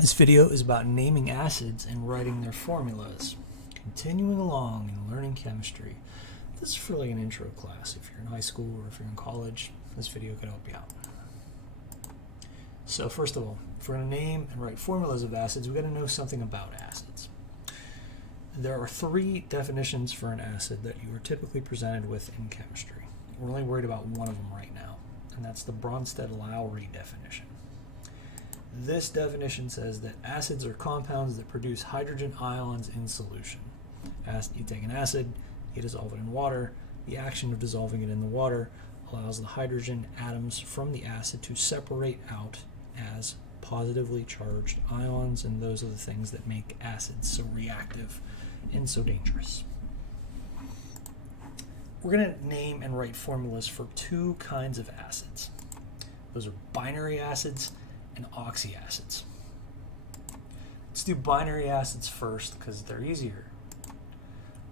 This video is about naming acids and writing their formulas. Continuing along and learning chemistry. This is for like an intro class. If you're in high school or if you're in college, this video could help you out. So first of all, if we're going to name and write formulas of acids, we've got to know something about acids. There are three definitions for an acid that you are typically presented with in chemistry. We're only worried about one of them right now, and that's the Bronsted-Lowry definition. This definition says that acids are compounds that produce hydrogen ions in solution. You take an acid, you dissolve it in water. The action of dissolving it in the water allows the hydrogen atoms from the acid to separate out as positively charged ions, and those are the things that make acids so reactive and so dangerous. We're going to name and write formulas for two kinds of acids. Those are binary acids and oxyacids. Let's do binary acids first because they're easier.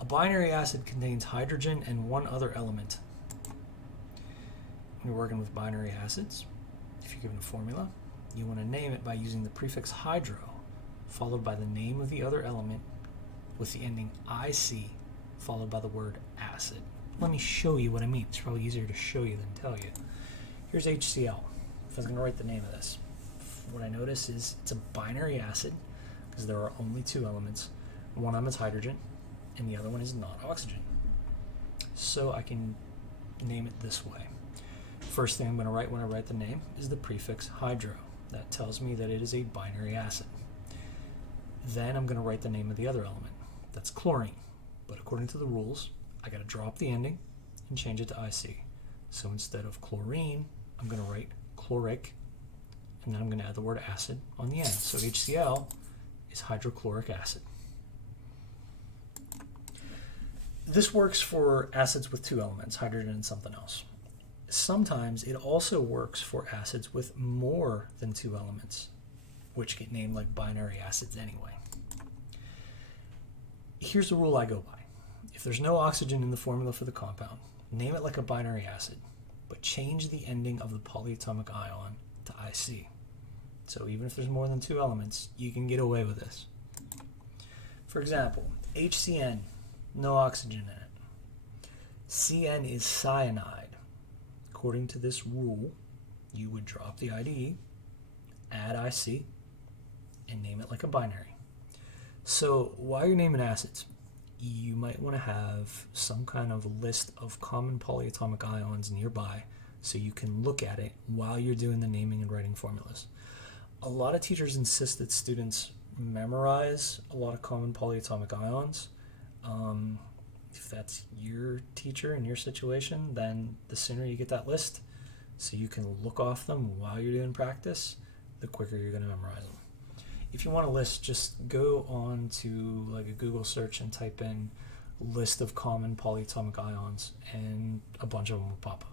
A binary acid contains hydrogen and one other element. When you're working with binary acids, if you're given a formula, you want to name it by using the prefix hydro followed by the name of the other element with the ending IC followed by the word acid. Let me show you what I mean. It's probably easier to show you than tell you. Here's HCl. If I was going to write the name of this, what I notice is it's a binary acid because there are only two elements. One of them is hydrogen and the other one is not oxygen. So I can name it this way. First thing I'm going to write when I write the name is the prefix hydro. That tells me that it is a binary acid. Then I'm going to write the name of the other element. That's chlorine. But according to the rules, I got to drop the ending and change it to IC. So instead of chlorine, I'm going to write chloric, and then I'm going to add the word acid on the end. So HCl is hydrochloric acid. This works for acids with two elements, hydrogen and something else. Sometimes it also works for acids with more than two elements, which get named like binary acids anyway. Here's the rule I go by. If there's no oxygen in the formula for the compound, name it like a binary acid, but change the ending of the polyatomic ion to IC. So even if there's more than two elements, you can get away with this. For example, HCN, no oxygen in it. CN is cyanide. According to this rule, you would drop the IDE, add IC, and name it like a binary. So while you're naming acids, you might want to have some kind of list of common polyatomic ions nearby so you can look at it while you're doing the naming and writing formulas. A lot of teachers insist that students memorize a lot of common polyatomic ions. If that's your teacher in your situation, then the sooner you get that list so you can look off them while you're doing practice, the quicker you're going to memorize them. If you want a list, just go on to like a Google search and type in list of common polyatomic ions and a bunch of them will pop up.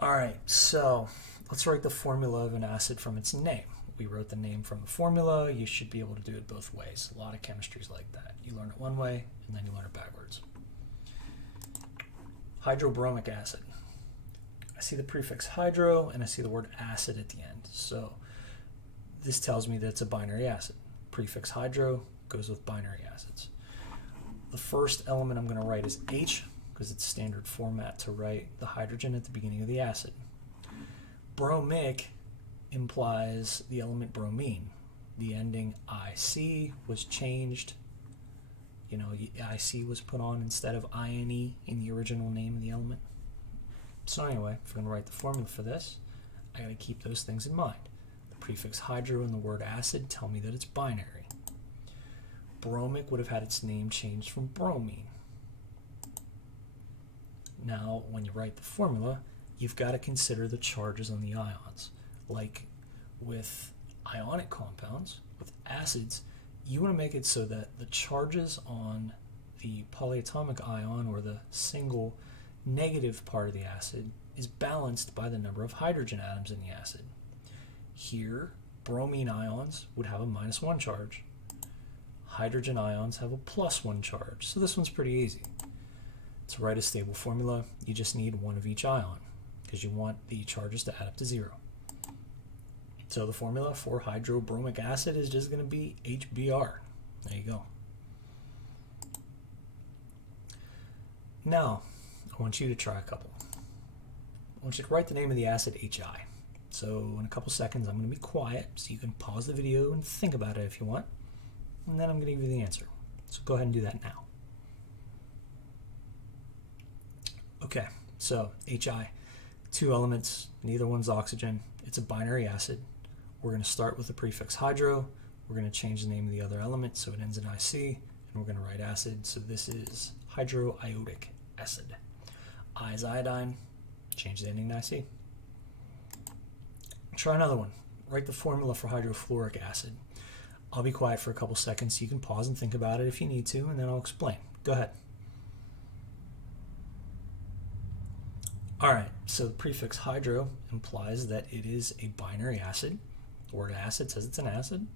Alright, so let's write the formula of an acid from its name. We wrote the name from the formula. You should be able to do it both ways. A lot of chemistry is like that. You learn it one way and then you learn it backwards. Hydrobromic acid. I see the prefix hydro and I see the word acid at the end. So this tells me that it's a binary acid. Prefix hydro goes with binary acids. The first element I'm going to write is H because it's standard format to write the hydrogen at the beginning of the acid. Bromic implies the element bromine. The ending IC was changed. IC was put on instead of INE in the original name of the element. So anyway, if we're going to write the formula for this, I got to keep those things in mind. The prefix hydro and the word acid tell me that it's binary. Bromic would have had its name changed from bromine. Now, when you write the formula, you've got to consider the charges on the ions. Like with ionic compounds, with acids, you want to make it so that the charges on the polyatomic ion or the single negative part of the acid is balanced by the number of hydrogen atoms in the acid. Here, bromine ions would have a -1 charge. Hydrogen ions have a +1 charge. So this one's pretty easy. To write a stable formula, you just need one of each ion because you want the charges to add up to 0. So the formula for hydrobromic acid is just going to be HBr. There you go. Now, I want you to try a couple. I want you to write the name of the acid HI. So in a couple seconds, I'm going to be quiet so you can pause the video and think about it if you want. And then I'm going to give you the answer. So go ahead and do that now. Okay, so HI, 2 elements, neither one's oxygen. It's a binary acid. We're going to start with the prefix hydro. We're going to change the name of the other element so it ends in IC, and we're going to write acid. So this is hydroiodic acid. I is iodine, change the ending to IC. Try another one. Write the formula for hydrofluoric acid. I'll be quiet for a couple seconds so you can pause and think about it if you need to, and then I'll explain. Go ahead. All right, so the prefix hydro implies that it is a binary acid. The word acid says it's an acid.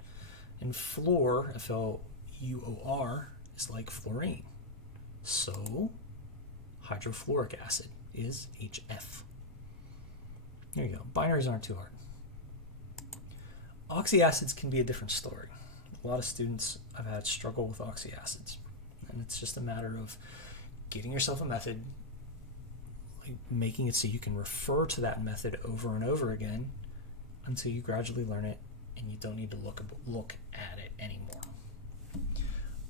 And fluor, F-L-U-O-R, is like fluorine. So hydrofluoric acid is HF. There you go. Binaries aren't too hard. Oxyacids can be a different story. A lot of students I've had struggle with oxyacids. And it's just a matter of getting yourself a method, like making it so you can refer to that method over and over again until you gradually learn it and you don't need to look at it anymore.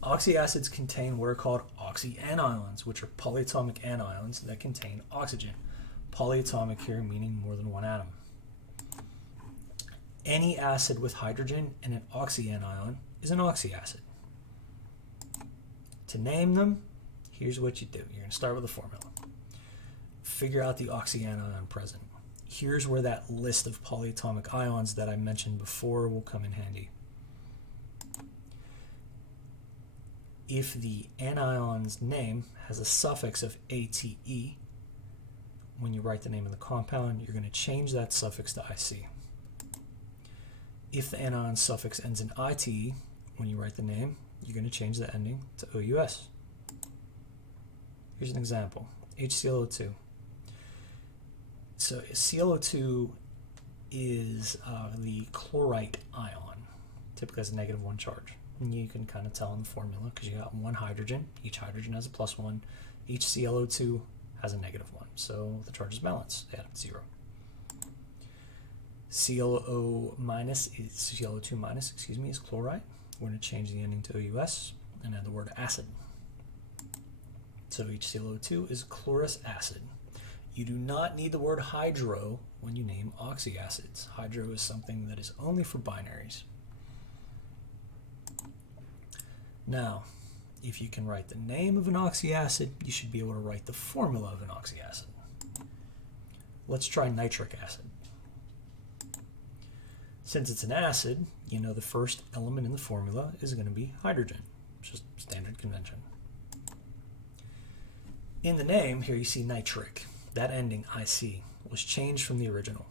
Oxyacids contain what are called oxyanions, which are polyatomic anions that contain oxygen. Polyatomic here meaning more than one atom. Any acid with hydrogen and an oxyanion is an oxyacid. To name them, here's what you do. You're going to start with a formula. Figure out the oxyanion present. Here's where that list of polyatomic ions that I mentioned before will come in handy. If the anion's name has a suffix of ATE, when you write the name of the compound, you're going to change that suffix to IC. If the anion suffix ends in ITE, when you write the name, you're going to change the ending to OUS. Here's an example, HClO2. So ClO2 is the chlorite ion, typically has a -1 charge. And you can kind of tell in the formula because you got one hydrogen, each hydrogen has a +1, each ClO2 has a -1, so the charge is balanced, they add up to 0. ClO2 minus, is chlorite. We're going to change the ending to OUS and add the word acid. So HClO2 is chlorous acid. You do not need the word hydro when you name oxyacids. Hydro is something that is only for binaries. Now, if you can write the name of an oxyacid, you should be able to write the formula of an oxyacid. Let's try nitric acid. Since it's an acid, you know the first element in the formula is going to be hydrogen. It's just standard convention. In the name, here you see nitric. That ending, IC, was changed from the original.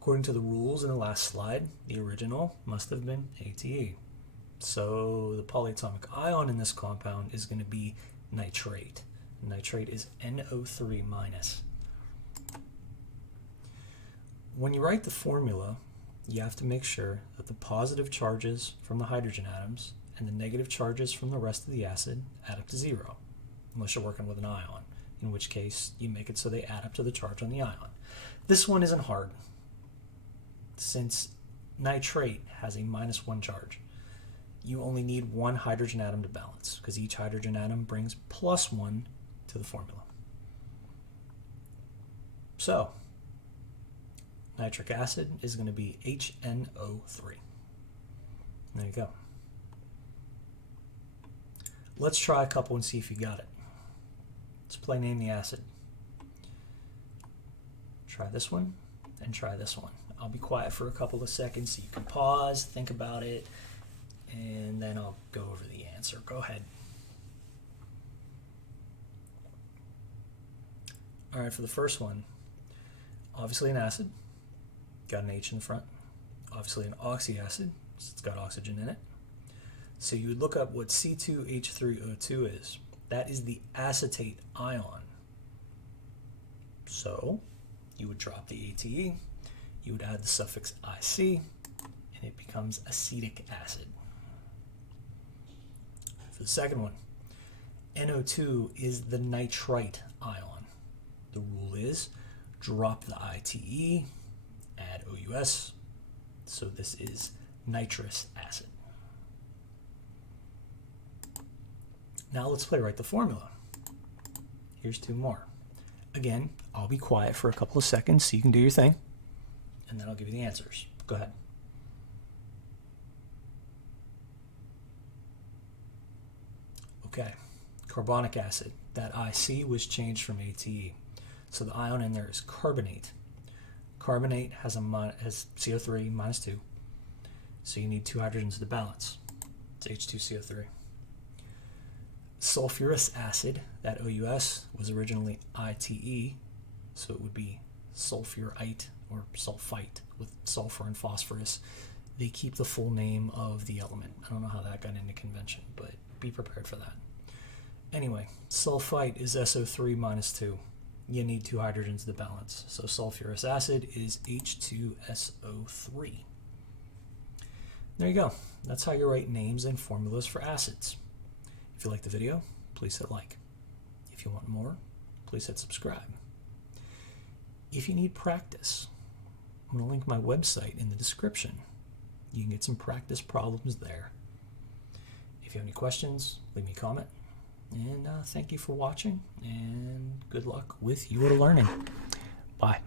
According to the rules in the last slide, the original must have been ATE. So the polyatomic ion in this compound is going to be nitrate. Nitrate is NO3 minus. When you write the formula, you have to make sure that the positive charges from the hydrogen atoms and the negative charges from the rest of the acid add up to 0, unless you're working with an ion, in which case you make it so they add up to the charge on the ion. This one isn't hard, since nitrate has a -1 charge. You only need one hydrogen atom to balance, because each hydrogen atom brings +1 to the formula. So, nitric acid is going to be HNO3. There you go. Let's try a couple and see if you got it. Let's play name the acid. Try this one and try this one. I'll be quiet for a couple of seconds so you can pause, think about it, and then I'll go over the answer. Go ahead. All right, for the first one, obviously an acid. Got an H in the front. Obviously an oxyacid, so it's got oxygen in it. So you would look up what C2H3O2 is. That is the acetate ion. So you would drop the ATE. you would add the suffix IC, and it becomes acetic acid. For the second one, NO2 is the nitrite ion. The rule is drop the ITE, add OUS, so this is nitrous acid. Now let's playwright the formula. Here's two more. Again, I'll be quiet for a couple of seconds so you can do your thing, and then I'll give you the answers. Go ahead. Okay, carbonic acid. That IC was changed from ATE. So the ion in there is carbonate. Carbonate has CO3 minus 2. So you need two hydrogens to balance. It's H2CO3. Sulfurous acid, that OUS, was originally ITE, so it would be sulfurite or sulfite with sulfur and phosphorus. They keep the full name of the element. I don't know how that got into convention, but be prepared for that. Anyway, sulfite is SO3 minus 2. You need two hydrogens to balance. So sulfurous acid is H2SO3. There you go. That's how you write names and formulas for acids. If you like the video, please hit like. If you want more, please hit subscribe. If you need practice, I'm going to link my website in the description. You can get some practice problems there. If you have any questions, leave me a comment. And thank you for watching, and good luck with your learning. Bye.